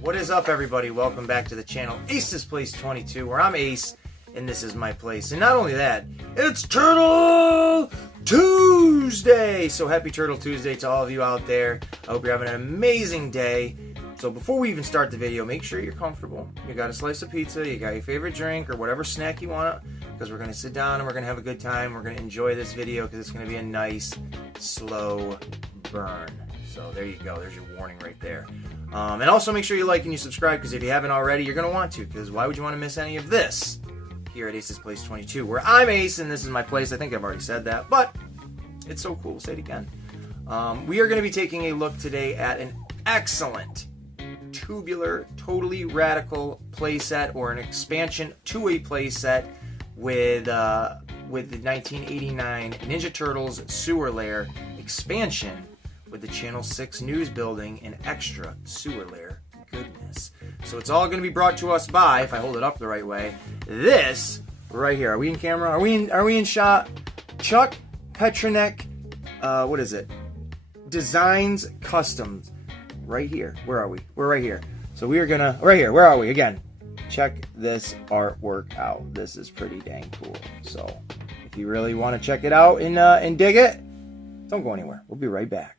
What is up, everybody? Welcome back to the channel Ace's Place 22, where I'm Ace and this is my place. And not only that, it's Turtle Tuesday! So happy Turtle Tuesday to all of you out there. I hope you're having an amazing day. So before we even start the video, make sure you're comfortable. You got a slice of pizza, you got your favorite drink, or whatever snack you want, because we're going to sit down and we're going to have a good time. We're going to enjoy this video because it's going to be a nice, slow burn. So there you go. There's your warning right there. And also make sure you like and you subscribe, because if you haven't already, you're going to want to, because why would you want to miss any of this here at Ace's Place 22, where I'm Ace and this is my place. I think I've already said that, but it's so cool. Say it again. We are going to be taking a look today at an excellent tubular, totally radical playset, or an expansion to a playset with the 1989 Ninja Turtles sewer lair expansion with the Channel 6 news building and extra sewer lair goodness. So it's all going to be brought to us by, if I hold it up the right way, this right here. Are we in camera? Are we in shot? Chuck PETRANEK, what is it? Designs Customs. Right here. Where are we? We're right here. So we are gonna, right here. Where are we? Again, check this artwork out. This is pretty dang cool. So if you really want to check it out and dig it, don't go anywhere. We'll be right back.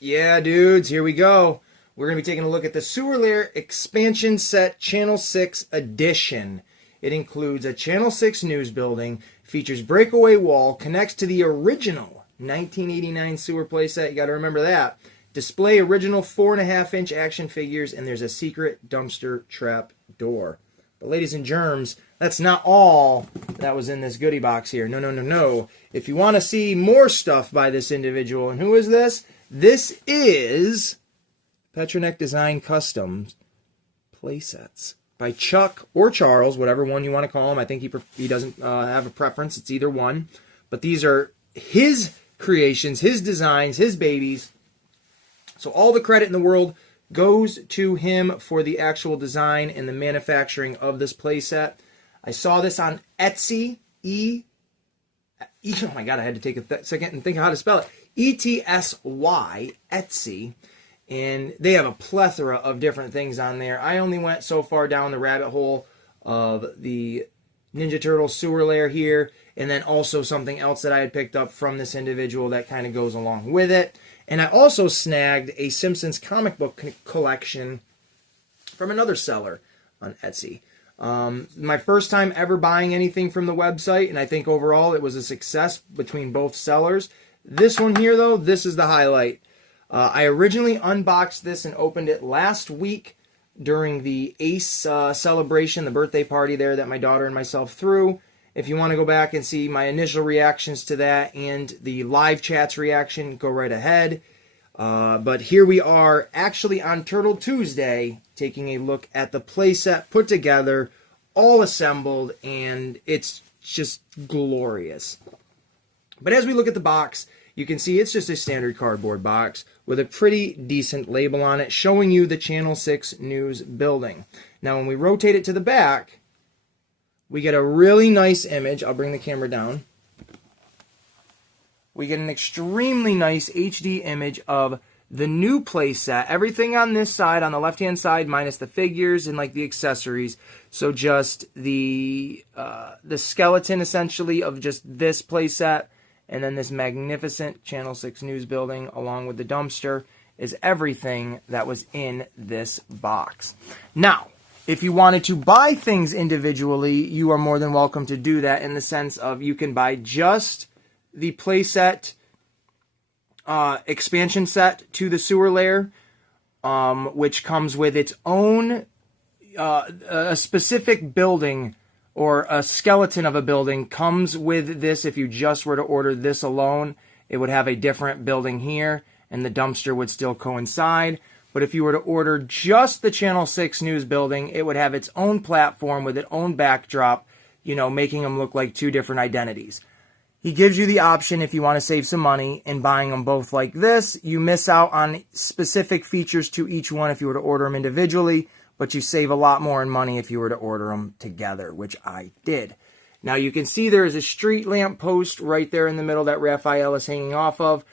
Yeah, dudes, here we go. We're going to be taking a look at the Sewer Lair Expansion Set Channel 6 Edition. It includes a Channel 6 news building, features breakaway wall, connects to the original 1989 sewer playset. You got to remember that. Display original 4.5-inch action figures, and there's a secret dumpster trap door. But ladies and germs, that's not all that was in this goodie box here. No, no, no, no. If you want to see more stuff by this individual, and who is this? This is PETRANEK Designs Custom playsets by Chuck or Charles, whatever one you want to call him. I think he doesn't have a preference. It's either one. But these are his creations, his designs, his babies. So all the credit in the world goes to him for the actual design and the manufacturing of this playset. I saw this on Etsy. Oh my God, I had to take a second and think of how to spell it. E-T-S-Y, Etsy. And they have a plethora of different things on there. I only went so far down the rabbit hole of the Ninja Turtle sewer lair here, and then also something else that I had picked up from this individual that kind of goes along with it. And I also snagged a Simpsons comic book collection from another seller on Etsy. My first time ever buying anything from the website, and I think overall it was a success between both sellers. This one here, though, this is the highlight. I originally unboxed this and opened it last week during the Ace celebration, the birthday party there that my daughter and myself threw. If you want to go back and see my initial reactions to that and the live chat's reaction, go right ahead. But here we are actually on Turtle Tuesday taking a look at the playset put together, all assembled, and it's just glorious. But as we look at the box, you can see it's just a standard cardboard box with a pretty decent label on it showing you the Channel 6 news building. Now when we rotate it to the back, we get a really nice image. I'll bring the camera down. We get an extremely nice HD image of the new playset. Everything on this side, on the left-hand side, minus the figures and like the accessories. So just the skeleton essentially of just this playset. And then this magnificent Channel 6 news building along with the dumpster is everything that was in this box. Now, if you wanted to buy things individually, you are more than welcome to do that, in the sense of you can buy just the playset expansion set to the sewer lair, which comes with its own a specific building, or a skeleton of a building comes with this. If you just were to order this alone, it would have a different building here, and the dumpster would still coincide. But if you were to order just the Channel 6 news building, it would have its own platform with its own backdrop, you know, making them look like two different identities. He gives you the option, if you want to save some money, in buying them both like this. You miss out on specific features to each one if you were to order them individually. but you save a lot more in money if you were to order them together, which I did. Now you can see there is a street lamp post right there in the middle that Raphael is hanging off of.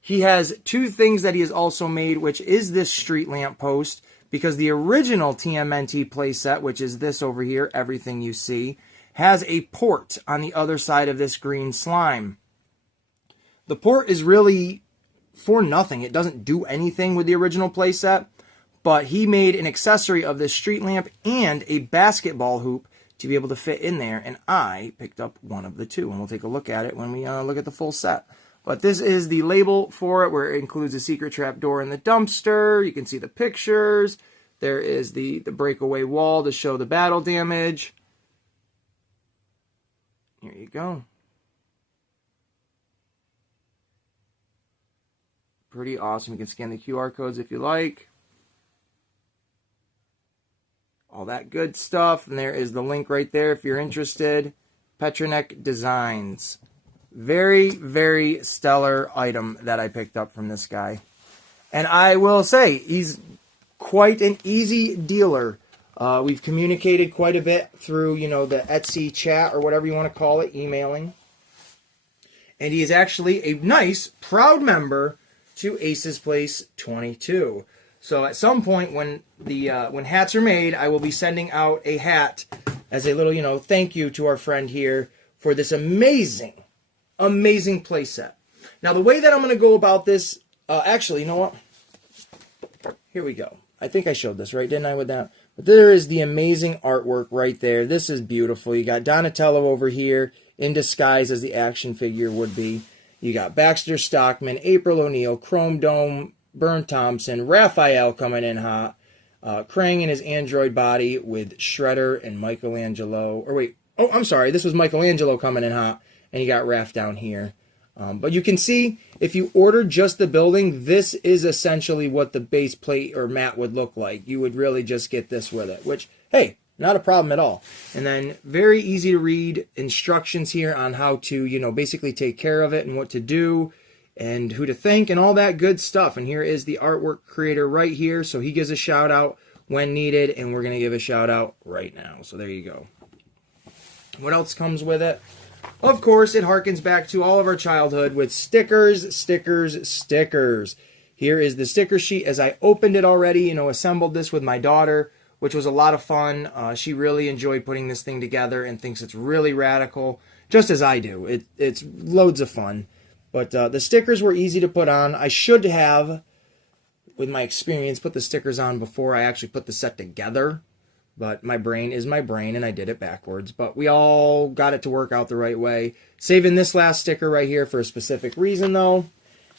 He has two things that he has also made, which is this street lamp post, because the original TMNT playset, which is this over here, everything you see, has a port on the other side of this green slime. The port is really for nothing. It doesn't do anything with the original playset, but he made an accessory of this street lamp and a basketball hoop to be able to fit in there, and I picked up one of the two, and we'll take a look at it when we look at the full set. But this is the label for it, where it includes a secret trap door in the dumpster. You can see the pictures. There is the breakaway wall to show the battle damage. Here you go. Pretty awesome. You can scan the QR codes if you like. All that good stuff. And there is the link right there if you're interested. PETRANEK Designs. Very, very stellar item that I picked up from this guy. And I will say, he's quite an easy dealer. We've communicated quite a bit through, the Etsy chat or whatever you want to call it, emailing. And he is actually a nice, proud member to Ace's Place 22. So at some point when when hats are made, I will be sending out a hat as a little, thank you to our friend here for this amazing playset. Now the way that I'm going to go about this, actually, you know what? Here we go. I think I showed this, right? Didn't I with that? But there is the amazing artwork right there. This is beautiful. You got Donatello over here in disguise as the action figure would be. You got Baxter Stockman, April O'Neil, Chrome Dome, Bern Thompson, Raphael coming in hot, Krang in his android body with Shredder and Michelangelo. Or wait, oh, I'm sorry. This was Michelangelo coming in hot, and you got Raph down here. But you can see, if you order just the building, this is essentially what the base plate or mat would look like. You would really just get this with it, which, hey, not a problem at all. And then very easy to read instructions here on how to, basically take care of it and what to do and who to thank and all that good stuff. And here is the artwork creator right here. So he gives a shout out when needed, and we're going to give a shout out right now. So there you go. What else comes with it? Of course, it harkens back to all of our childhood with stickers, stickers, stickers. Here is the sticker sheet as I opened it already, assembled this with my daughter, which was a lot of fun. She really enjoyed putting this thing together and thinks it's really radical, just as I do. It's loads of fun. But the stickers were easy to put on. I should have, with my experience, put the stickers on before I actually put the set together. But my brain is my brain, and I did it backwards. But we all got it to work out the right way. Saving this last sticker right here for a specific reason, though.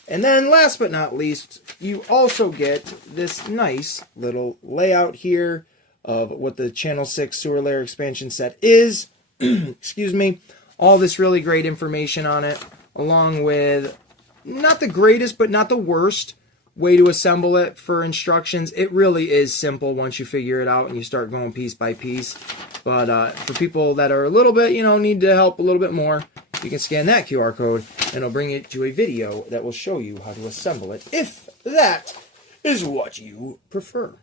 And then, last but not least, you also get this nice little layout here of what the Channel 6 Sewer Lair expansion set is. Excuse me. All this really great information on it, along with not the greatest, but not the worst way to assemble it for instructions. It really is simple once you figure it out and you start going piece by piece. But for people that are a little bit, need to help a little bit more, you can scan that QR code and it'll bring you to a video that will show you how to assemble it, if that is what you prefer.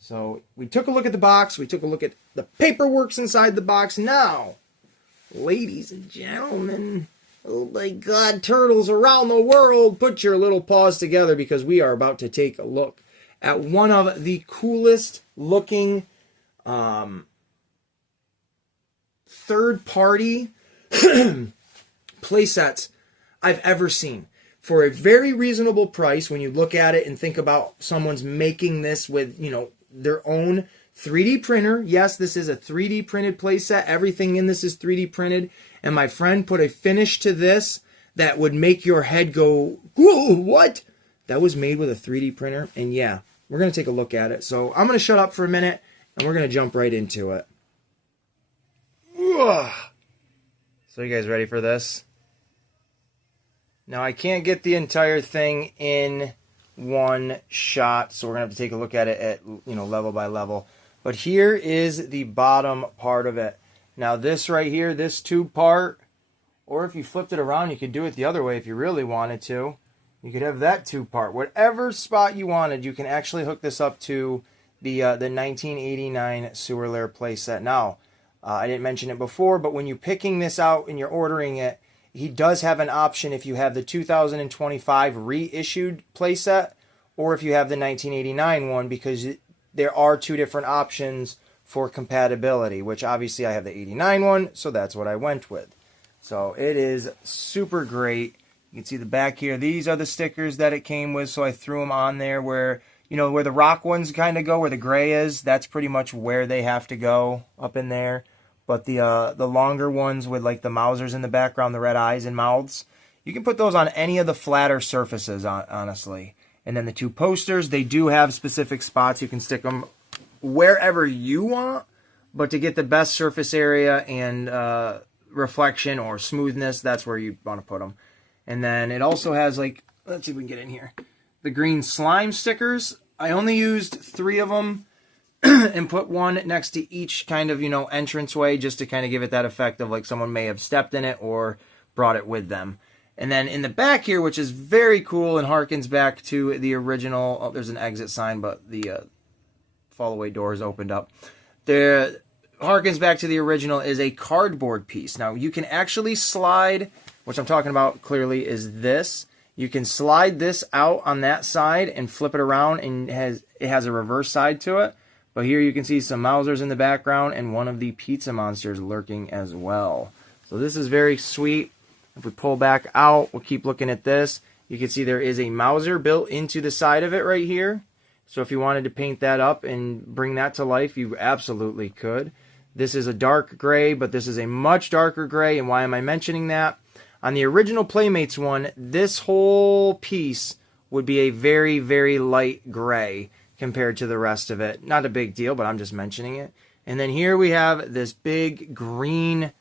So we took a look at the box. We took a look at the paperwork inside the box. Now, ladies and gentlemen, oh my God, turtles around the world, put your little paws together because we are about to take a look at one of the coolest looking third-party playsets I've ever seen. For a very reasonable price, when you look at it and think about someone's making this with, their own 3D printer. Yes, this is a 3D printed playset. Everything in this is 3D printed. And my friend put a finish to this that would make your head go, whoa, what? That was made with a 3D printer. And yeah, we're going to take a look at it. So I'm going to shut up for a minute and we're going to jump right into it. Ugh. So you guys ready for this? Now I can't get the entire thing in one shot, so we're going to have to take a look at it at, level by level. But here is the bottom part of it. Now this right here, this tube part, or if you flipped it around, you could do it the other way if you really wanted to. You could have that tube part. Whatever spot you wanted, you can actually hook this up to the 1989 sewer lair playset. Now, I didn't mention it before, but when you're picking this out and you're ordering it, he does have an option if you have the 2025 reissued playset or if you have the 1989 one, because there are two different options for compatibility, which obviously I have the 89 one, so that's what I went with. So it is super great. You can see the back here. These are the stickers that it came with, so I threw them on there where, you know, where the rock ones kind of go, where the gray is. That's pretty much where they have to go, up in there. But the longer ones with like the Mausers in the background, the red eyes and mouths, you can put those on any of the flatter surfaces, honestly. And then the two posters, they do have specific spots. You can stick them wherever you want, but to get the best surface area and reflection or smoothness, that's where you want to put them. And then it also has, like, let's see if we can get in here, the green slime stickers. I only used 3 of them and put one next to each kind of, you know, entranceway, just to kind of give it that effect of like someone may have stepped in it or brought it with them. And then in the back here, which is very cool and harkens back to the original, oh, there's an exit sign, but the fall away door is opened up. The harkens back to the original is a cardboard piece. Now you can actually slide, which I'm talking about clearly is this. You can slide this out on that side and flip it around, and it has a reverse side to it. But here you can see some Mausers in the background and one of the pizza monsters lurking as well. So this is very sweet. If we pull back out, we'll keep looking at this. You can see there is a Mauser built into the side of it right here. So if you wanted to paint that up and bring that to life, you absolutely could. This is a dark gray, but this is a much darker gray. And why am I mentioning that? On the original Playmates one, this whole piece would be a very, very light gray compared to the rest of it. Not a big deal, but I'm just mentioning it. And then here we have this big green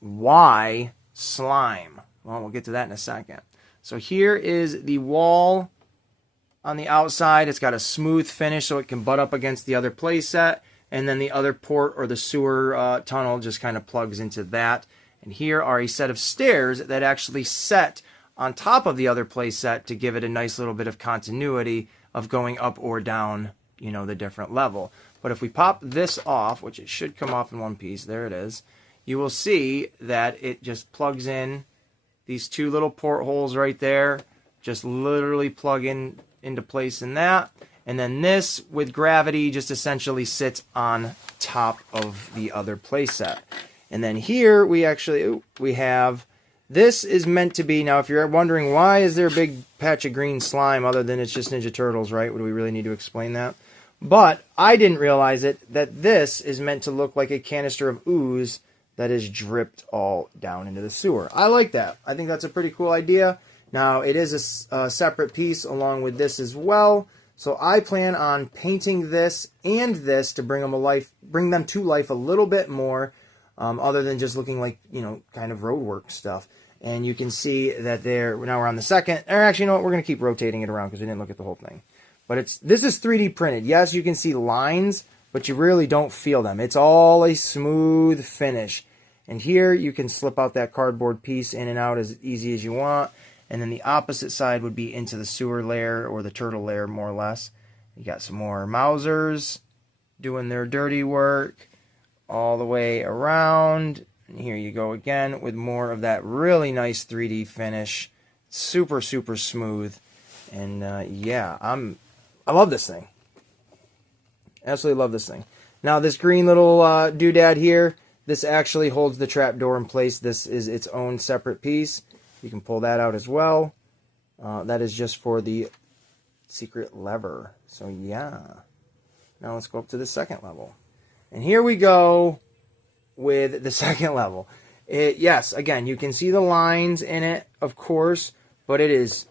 Y slime. Well, we'll get to that in a second. So here is the wall on the outside. It's got a smooth finish so it can butt up against the other playset. And then the other port or the sewer tunnel just kind of plugs into that. And here are a set of stairs that actually set on top of the other playset to give it a nice little bit of continuity of going up or down, you know, the different level. But if we pop this off, which it should come off in one piece, there it is, you will see that it just plugs in these 2 little portholes right there, just literally plug into place in that. And then this, with gravity, just essentially sits on top of the other playset. And then here we actually, we have, this is meant to be, now if you're wondering why is there a big patch of green slime other than it's just Ninja Turtles, right? Do we really need to explain that? But I didn't realize it, that this is meant to look like a canister of ooze that is dripped all down into the sewer. I like that. I think that's a pretty cool idea. Now, it is a separate piece along with this as well. So I plan on painting this and this to bring them to life a little bit more, other than just looking like, you know, kind of roadwork stuff. And you can see that now we're on the second, or actually, you know what, we're going to keep rotating it around because we didn't look at the whole thing. But this is 3D printed. Yes, you can see lines, but you really don't feel them. It's all a smooth finish. And here you can slip out that cardboard piece in and out as easy as you want. And then the opposite side would be into the sewer lair or the turtle lair, more or less. You got some more Mausers doing their dirty work all the way around. And here you go again with more of that really nice 3D finish. Super, super smooth. And yeah, I love this thing. Absolutely love this thing. Now this green little doodad here, this actually holds the trap door in place. This is its own separate piece. You can pull that out as well. That is just for the secret lever. So yeah. Now let's go up to the second level. And here we go with the second level. Yes, again, you can see the lines in it, of course, but it is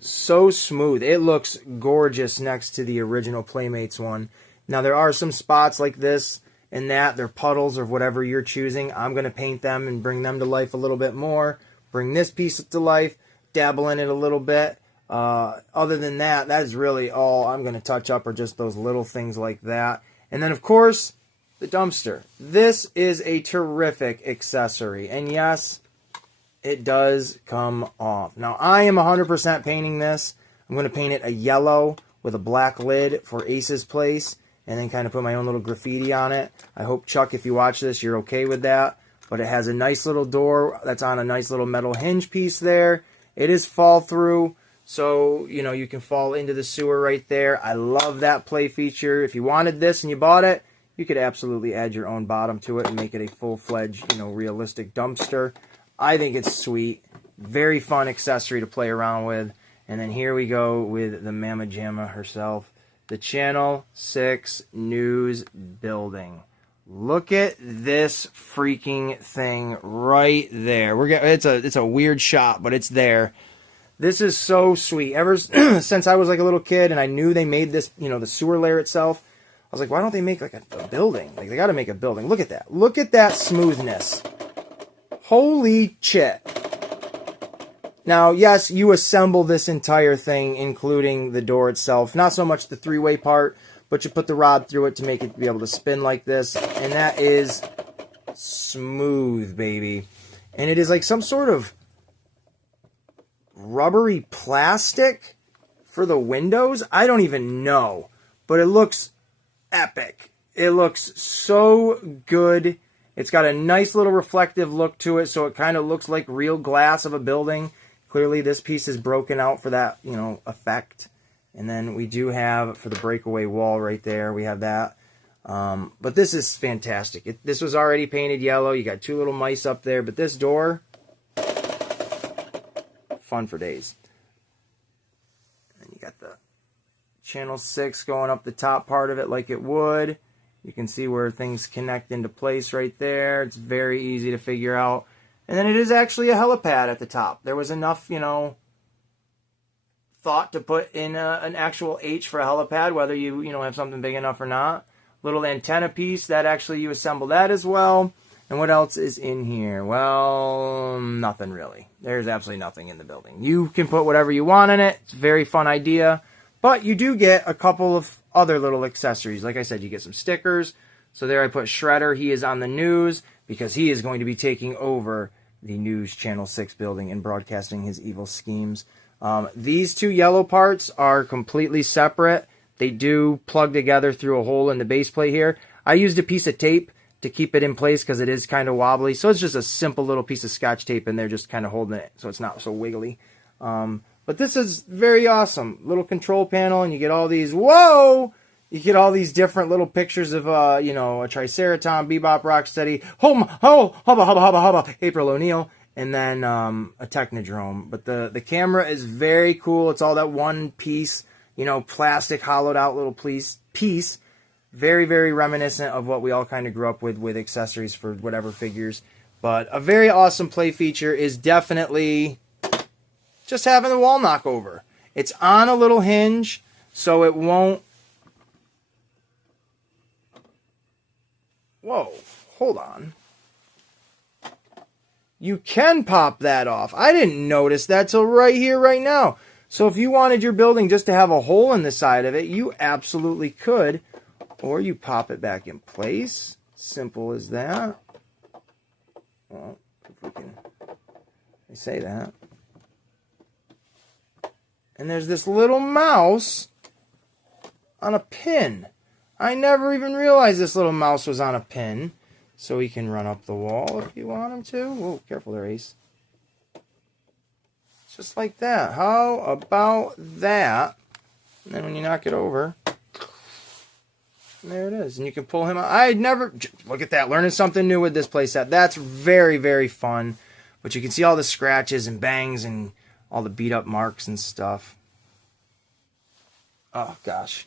so smooth. It looks gorgeous next to the original Playmates one. Now, there are some spots like this and that. They're puddles or whatever you're choosing. I'm going to paint them and bring them to life a little bit more. Bring this piece to life, dabble in it a little bit. Other than that, that is really all I'm going to touch up, are just those little things like that. And then, of course, the dumpster. This is a terrific accessory. And yes, it does come off. Now, I am 100% painting this. I'm going to paint it a yellow with a black lid for Ace's place. and then kind of put my own little graffiti on it. I hope, Chuck, if you watch this, you're okay with that. But it has a nice little door that's on a nice little metal hinge piece there. It is fall through, so, you know, you can fall into the sewer right there. I love that play feature. If you wanted this and you bought it, you could absolutely add your own bottom to it and make it a full-fledged, you know, realistic dumpster. I think it's sweet. Very fun accessory to play around with. And then here we go with the Mama Jamma herself, the Channel 6 News Building. Look at this freaking thing right there. It's a weird shot, but it's there. This is so sweet. Ever since I was like a little kid and I knew they made this, you know, the sewer layer itself, I was like, why don't they make like a building? Like, they got to make a building. Look at that. Look at that smoothness. Holy shit. Now, yes, you assemble this entire thing, including the door itself. Not so much the three-way part, but you put the rod through it to make it be able to spin like this. And that is smooth, baby. And it is like some sort of rubbery plastic for the windows. I don't even know. But it looks epic. It looks so good. It's got a nice little reflective look to it, so it kind of looks like real glass of a building. Clearly, this piece is broken out for that, you know, effect. And then we do have, for the breakaway wall right there, we have that. But this is fantastic. This was already painted yellow. You got two little mice up there. But this door, fun for days. And you got the Channel 6 going up the top part of it like it would. You can see where things connect into place right there. It's very easy to figure out. And then it is actually a helipad at the top. There was enough, you know, thought to put in an actual H for a helipad, whether you have something big enough or not. Little antenna piece, that actually you assemble that as well. And what else is in here? Well, nothing really. There's absolutely nothing in the building. You can put whatever you want in it. It's a very fun idea. But you do get a couple of other little accessories. Like I said, you get some stickers. So there I put Shredder. He is on the news because he is going to be taking over the News Channel 6 building and broadcasting his evil schemes. These two yellow parts are completely separate. They do plug together through a hole in the base plate here. I used a piece of tape to keep it in place because it is kind of wobbly. So it's just a simple little piece of Scotch tape in there just kind of holding it so it's not so wiggly. But this is very awesome. Little control panel, and you get all these, whoa! You get all these different little pictures of, you know, a Triceraton, Bebop, Rocksteady, hubba, April O'Neil, and then a Technodrome. But the camera is very cool. It's all that one piece, you know, plastic hollowed out little piece. Very, very reminiscent of what we all kind of grew up with accessories for whatever figures. But a very awesome play feature is definitely just having the wall knock over. It's on a little hinge, so it won't... Whoa, hold on. You can pop that off. I didn't notice that till right here, right now. So if you wanted your building just to have a hole in the side of it, you absolutely could. Or you pop it back in place. Simple as that. Well, if we can say that. And there's this little mouse on a pin. I never even realized this little mouse was on a pin. So he can run up the wall if you want him to. Whoa, careful there, Ace. Just like that. How about that? And then when you knock it over, there it is. And you can pull him out. I'd never... Look at that. Learning something new with this playset. That's very, very fun. But you can see all the scratches and bangs and all the beat up marks and stuff. Oh, gosh.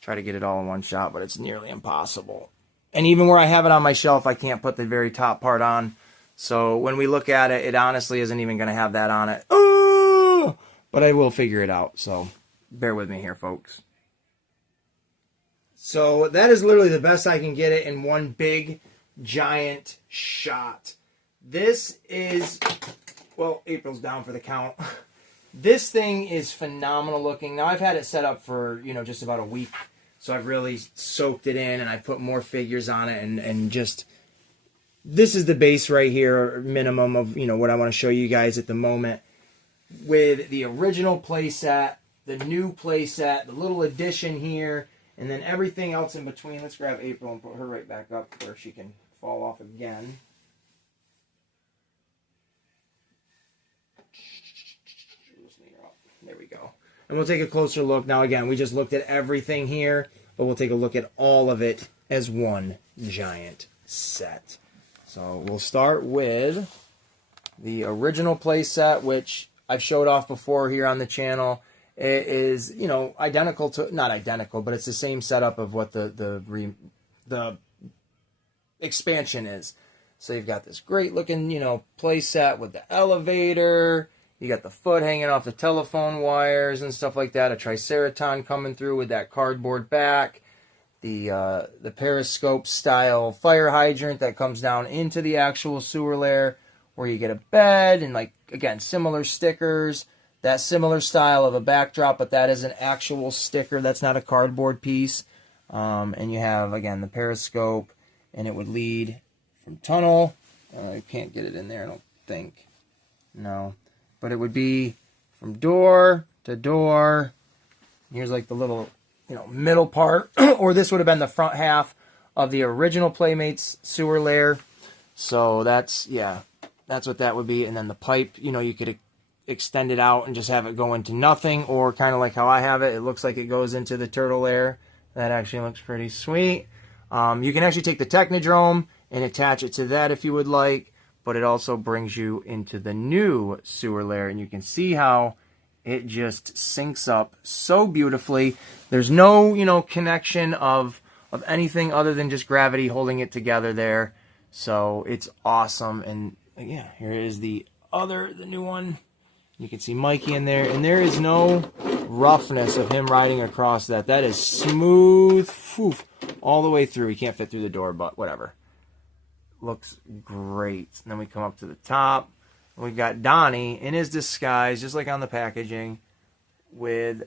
Try to get it all in one shot, but it's nearly impossible. And even where I have it on my shelf, I can't put the very top part on. So when we look at it, it honestly isn't even going to have that on it. Oh! But I will figure it out. So bear with me here, folks. So that is literally the best I can get it in one big, giant shot. This is... Well, April's down for the count. This thing is phenomenal looking. Now, I've had it set up for, you know, just about a week. So I've really soaked it in, and I put more figures on it, and just... This is the base right here, minimum of, you know, what I want to show you guys at the moment. With the original playset, the new playset, the little addition here, And then everything else in between, let's grab April and put her right back up where she can fall off again. There we go. And we'll take a closer look. Now again, we just looked at everything here, but we'll take a look at all of it as one giant set. So we'll start with the original playset, which I've showed off before here on the channel. It is, you know, identical to, not identical, but it's the same setup of what the expansion is. So you've got this great looking, you know, playset with the elevator. You got the foot hanging off the telephone wires and stuff like that. A Triceraton coming through with that cardboard back. The periscope style fire hydrant that comes down into the actual sewer lair, where you get a bed and, like, again, similar stickers. That similar style of a backdrop, but that is an actual sticker. That's not a cardboard piece. And you have, again, the periscope, and it would lead from tunnel. I can't get it in there, I don't think. No. But it would be from door to door. Here's like the little, you know, middle part. Or this would have been the front half of the original Playmates sewer lair. So that's, yeah, that's what that would be. And then the pipe, you know, you could extend it out and just have it go into nothing. Or kind of like how I have it. It looks like it goes into the turtle lair. That actually looks pretty sweet. You can actually take the Technodrome and attach it to that if you would like. But it also brings you into the new sewer lair, and you can see how it just syncs up so beautifully. There's no, you know, connection of anything other than just gravity holding it together there. So it's awesome. And yeah, here is the new one. You can see Mikey in there, and there is no roughness of him riding across that. That is smooth, all the way through. He can't fit through the door, but whatever. Looks great. And then we come up to the top. We've got Donnie in his disguise, just like on the packaging, with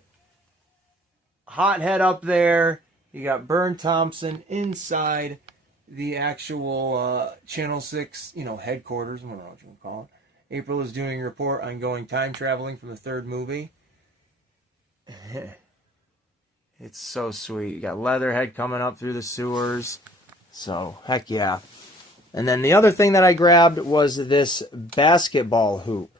Hothead up there. You got Burn Thompson inside the actual Channel 6, you know, headquarters. I don't know what you want to call it. April is doing a report on going time traveling from the third movie. It's so sweet. You got Leatherhead coming up through the sewers. So, heck yeah. And then the other thing that I grabbed was this basketball hoop.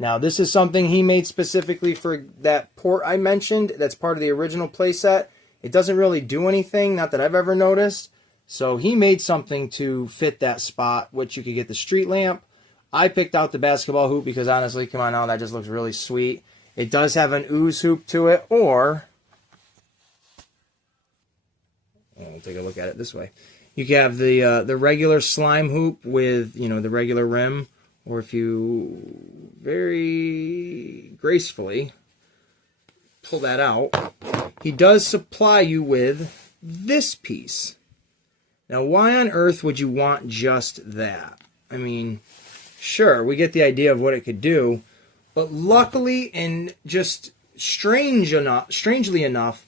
Now, this is something he made specifically for that port I mentioned. That's part of the original playset. It doesn't really do anything, not that I've ever noticed. So he made something to fit that spot, which you could get the street lamp. I picked out the basketball hoop because, honestly, come on now, that just looks really sweet. It does have an ooze hoop to it, or we'll take a look at it this way. You can have the regular slime hoop with, you know, the regular rim, or if you very gracefully pull that out, he does supply you with this piece. Now, why on earth would you want just that? I mean, sure, we get the idea of what it could do, but luckily and just strangely enough,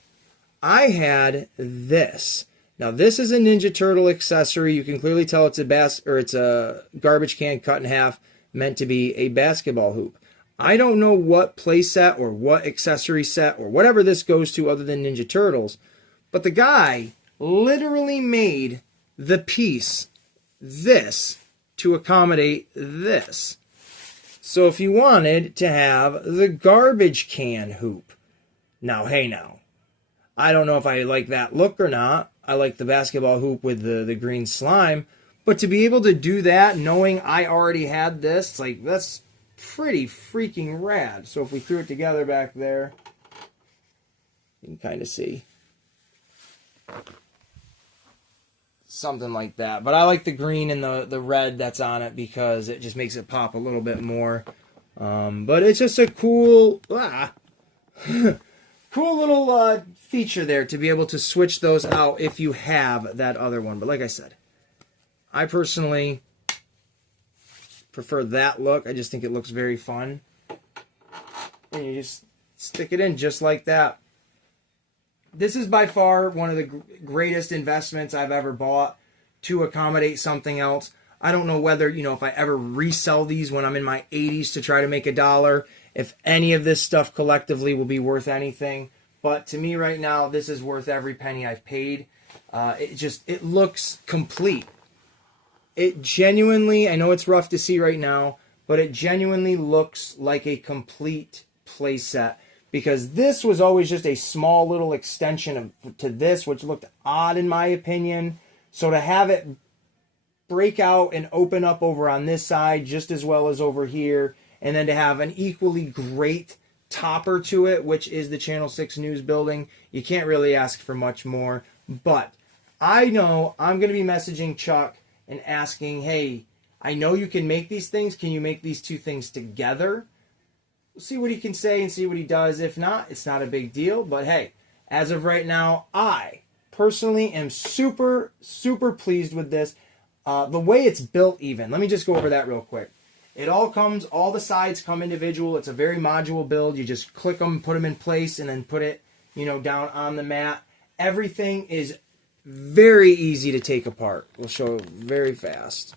I had this. Now, this is a Ninja Turtle accessory. You can clearly tell it's a garbage can cut in half, meant to be a basketball hoop. I don't know what playset or what accessory set or whatever this goes to other than Ninja Turtles, but the guy literally made the piece this to accommodate this. So if you wanted to have the garbage can hoop, now, hey now, I don't know if I like that look or not. I like the basketball hoop with the green slime. But to be able to do that, knowing I already had this, like, that's pretty freaking rad. So if we threw it together back there, you can kind of see something like that. But I like the green and the red that's on it because it just makes it pop a little bit more. But it's just a cool... cool little feature there to be able to switch those out if you have that other one. But like I said, I personally prefer that look. I just think it looks very fun. And you just stick it in just like that. This is by far one of the greatest investments I've ever bought to accommodate something else. I don't know whether, you know, if I ever resell these when I'm in my 80s to try to make $1, if any of this stuff collectively will be worth anything. But to me right now, this is worth every penny I've paid. It looks complete. It genuinely, I know it's rough to see right now, but it genuinely looks like a complete playset. Because this was always just a small little extension to this, which looked odd in my opinion. So to have it break out and open up over on this side just as well as over here, and then to have an equally great topper to it, which is the Channel 6 News building, you can't really ask for much more. But I know I'm going to be messaging Chuck and asking, hey, I know you can make these things. Can you make these two things together? We'll see what he can say and see what he does. If not, it's not a big deal. But hey, as of right now, I personally am super, super pleased with this. The way it's built even. Let me just go over that real quick. It all comes, all the sides come individual. It's a very modular build. You just click them, put them in place, and then put it, down on the mat. Everything is very easy to take apart. We'll show very fast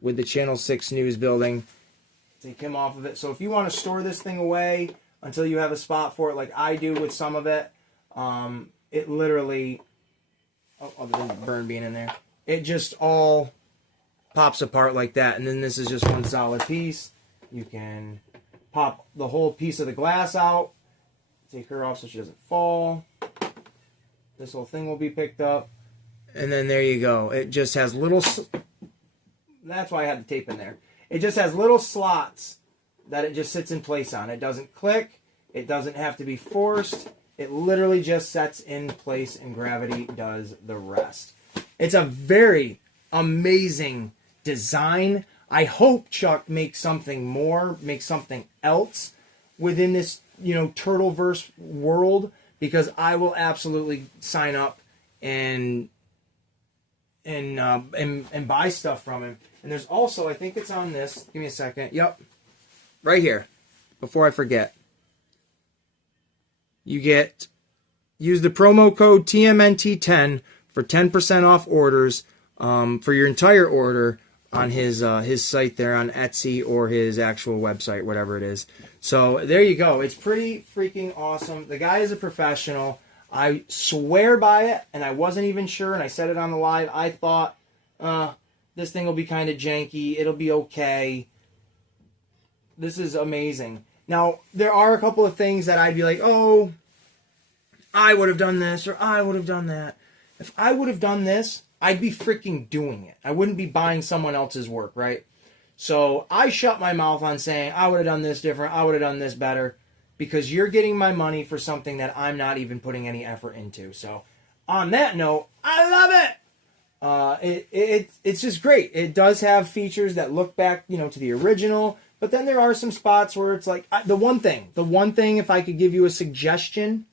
with the Channel 6 News building. Take him off of it. So if you want to store this thing away until you have a spot for it, like I do with some of it, it literally, other than the burn being in there, it just all pops apart like that. And then this is just one solid piece. You can pop the whole piece of the glass out, take her off so she doesn't fall. This whole thing will be picked up. And then there you go. It just has little, that's why I had the tape in there. It just has little slots that it just sits in place on. It doesn't click. It doesn't have to be forced. It literally just sets in place and gravity does the rest. It's a very amazing design. I hope Chuck makes something more, makes something else within this, Turtleverse world, because I will absolutely sign up and buy stuff from him. And there's also, I think it's on this. Give me a second. Yep. Right here. Before I forget. Use the promo code TMNT10 for 10% off orders for your entire order on his site there on Etsy or his actual website, whatever it is. So there you go. It's pretty freaking awesome. The guy is a professional. I swear by it, and I wasn't even sure, and I said it on the live. I thought, this thing will be kind of janky. It'll be okay. This is amazing. Now, there are a couple of things that I'd be like, oh, I would have done this, or I would have done that. If I would have done this, I'd be freaking doing it. I wouldn't be buying someone else's work, right? So I shut my mouth on saying, I would have done this different, I would have done this better, because you're getting my money for something that I'm not even putting any effort into. So on that note, I love it. It's just great. It does have features that look back, to the original, but then there are some spots where it's like, the one thing, if I could give you a suggestion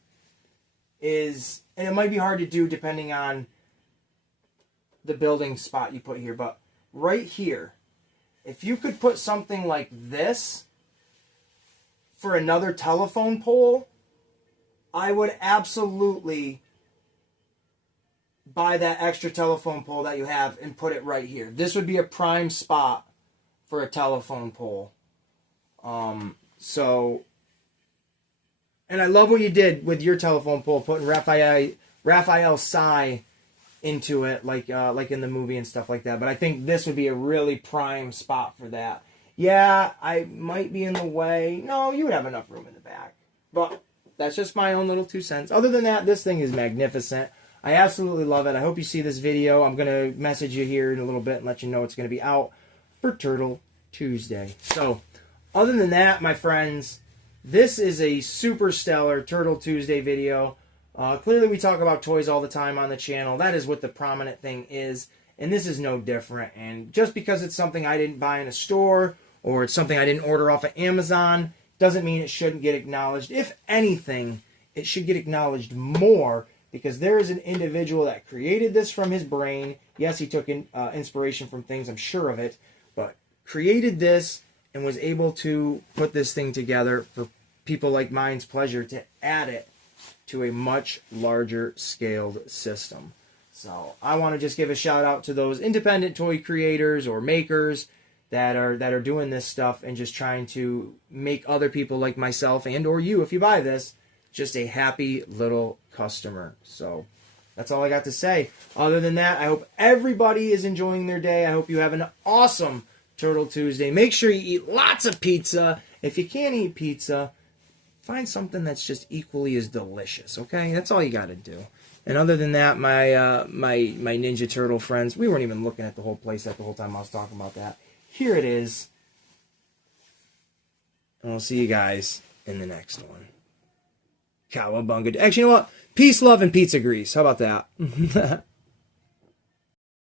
is, and it might be hard to do depending on the building spot you put here, but right here, if you could put something like this for another telephone pole, I would absolutely buy that extra telephone pole that you have and put it right here. This would be a prime spot for a telephone pole. And I love what you did with your telephone pole, putting Raphael Sy into it, like in the movie and stuff like that. But I think this would be a really prime spot for that. Yeah, I might be in the way. No, you would have enough room in the back. But that's just my own little 2 cents. Other than that, this thing is magnificent. I absolutely love it. I hope you see this video. I'm going to message you here in a little bit and let you know it's going to be out for Turtle Tuesday. So, other than that, my friends, this is a super stellar Turtle Tuesday video. Clearly, we talk about toys all the time on the channel. That is what the prominent thing is. And this is no different. And just because it's something I didn't buy in a store or it's something I didn't order off of Amazon doesn't mean it shouldn't get acknowledged. If anything, it should get acknowledged more because there is an individual that created this from his brain. Yes, he took inspiration from things, I'm sure of it, but created this and was able to put this thing together for people like mine's pleasure to add it to a much larger scaled system. So I want to just give a shout out to those independent toy creators or makers that are doing this stuff and just trying to make other people like myself and or you, if you buy this, just a happy little customer. So that's all I got to say. Other than that, I hope everybody is enjoying their day. I hope you have an awesome Turtle Tuesday. Make sure you eat lots of pizza. If you can't eat pizza, find something that's just equally as delicious, okay? That's all you got to do. And other than that, my Ninja Turtle friends, we weren't even looking at the whole playset the whole time I was talking about that. Here it is. And we'll see you guys in the next one. Cowabunga. Actually, you know what? Peace, love, and pizza grease. How about that?